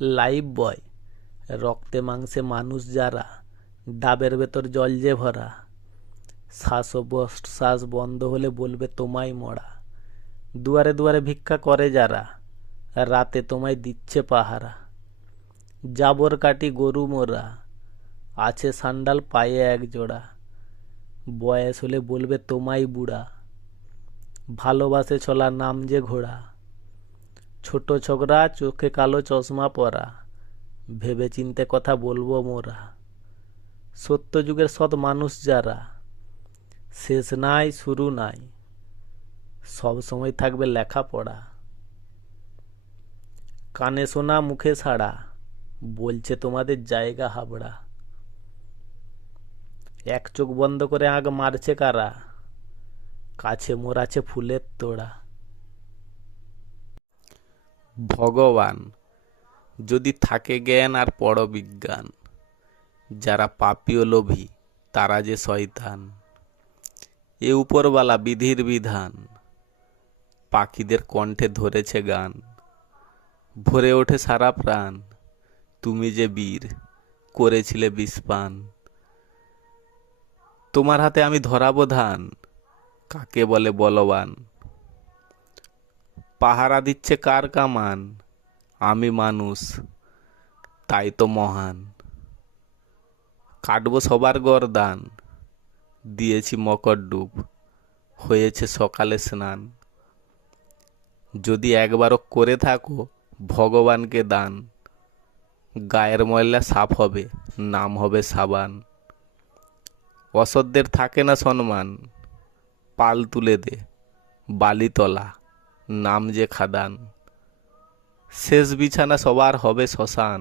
Life বয়, রক্তে মাংসে মানুষ যারা, ডাবের ভেতর জল যে ভরা, শ্বাস বন্ধ হলে বলবে তোমায় মরা। দুয়ারে দুয়ারে ভিক্ষা করে যারা, রাতে তোমায় দিচ্ছে পাহারা। জাবর কাটি গরু মোরা, আছে সান্ডাল পায়ে এক জোড়া। বয়স হলে বলবে তোমায় বুড়া, ভালোবাসে চলা নাম যে ঘোড়া। ছোট ছোকরা চোখে কালো চশমা পরা, ভেবে চিনতে কথা বলবো মোরা। সত্য যুগের সৎ মানুষ যারা, শেষ নাই শুরু নাই, সব সময় থাকবে লেখাপড়া। কানে শোনা মুখে ছাড়া, বলছে তোমাদের জায়গা হাবড়া। এক চোখ বন্ধ করে আগ মারছে কারা, কাছে মোড়াছে ফুলের তোড়া। ভগবান যদি থাকে জ্ঞান আর পরবিজ্ঞান, যারা পাপী ও লোভী তারা যে শয়তান। এ উপরওয়ালা বিধির বিধান, পাখিদের কণ্ঠে ধরেছে গান। ভরে ওঠে সারা প্রাণ, তুমি যে বীর করেছিলে বিষপান। তোমার হাতে আমি ধরাবো ধান, কাকে বলে বলবান। পাহারা দিচ্ছে কার কামান, আমি মানুষ তাই তো মহান। কাটবো সবার গরদান, দিয়েছি মকর ডুব, হয়েছে সকালে স্নান। যদি একবারও করে থাকো ভগবানকে দান, গায়ের ময়লা সাফ হবে, নাম হবে সাবান। অসৎদের থাকে না সম্মান, পাল তুলে দে বালিতলা, নাম যে খাদান। শেষ বিছানা সবার হবে শ্মশান।